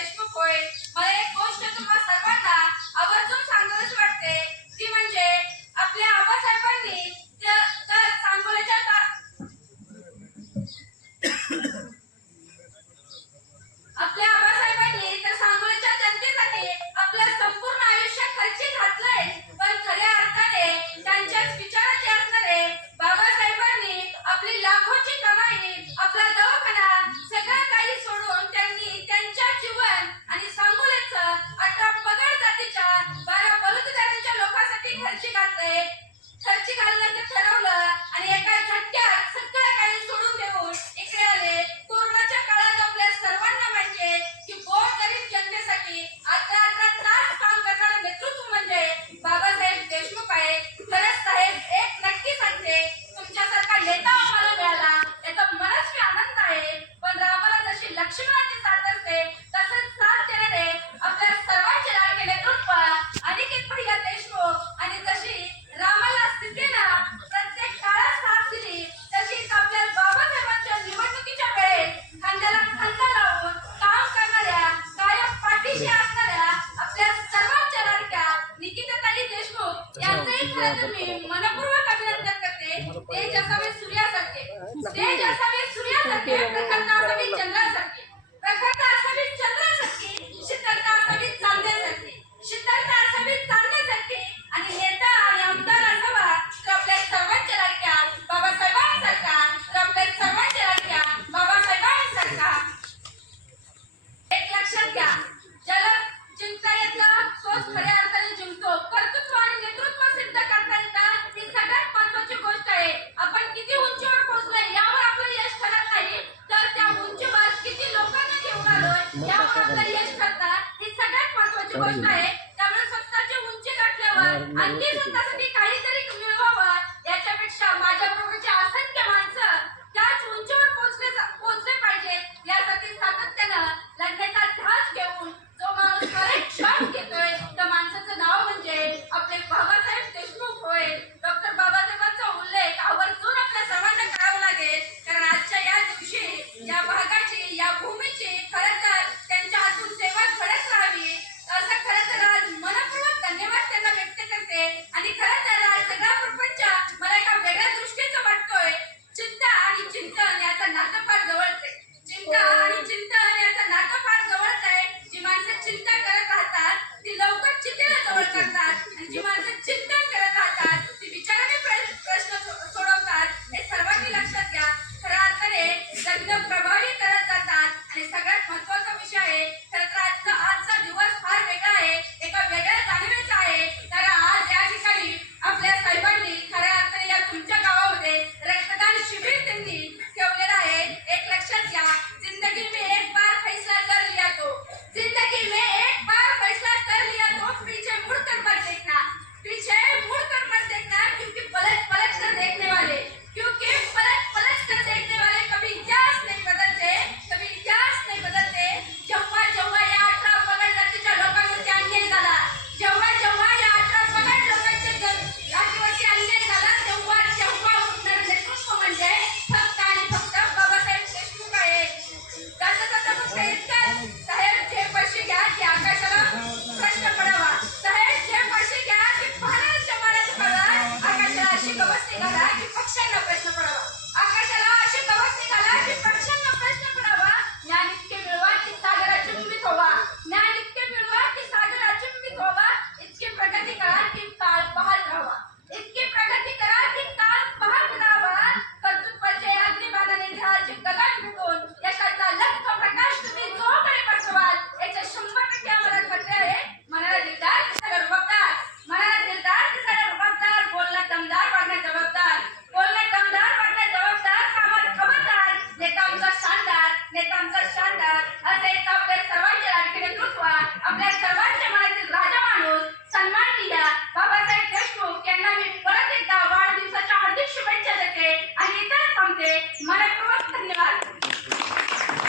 mesmo foi म्हणजे मनपूर्वक अभिनंदन करते. ते जसावे सूर्यासारखे. ते जसावे असावे चंद्रासारखे. महत्वाची उंची गाठल्यावर आणखी स्वतःसाठी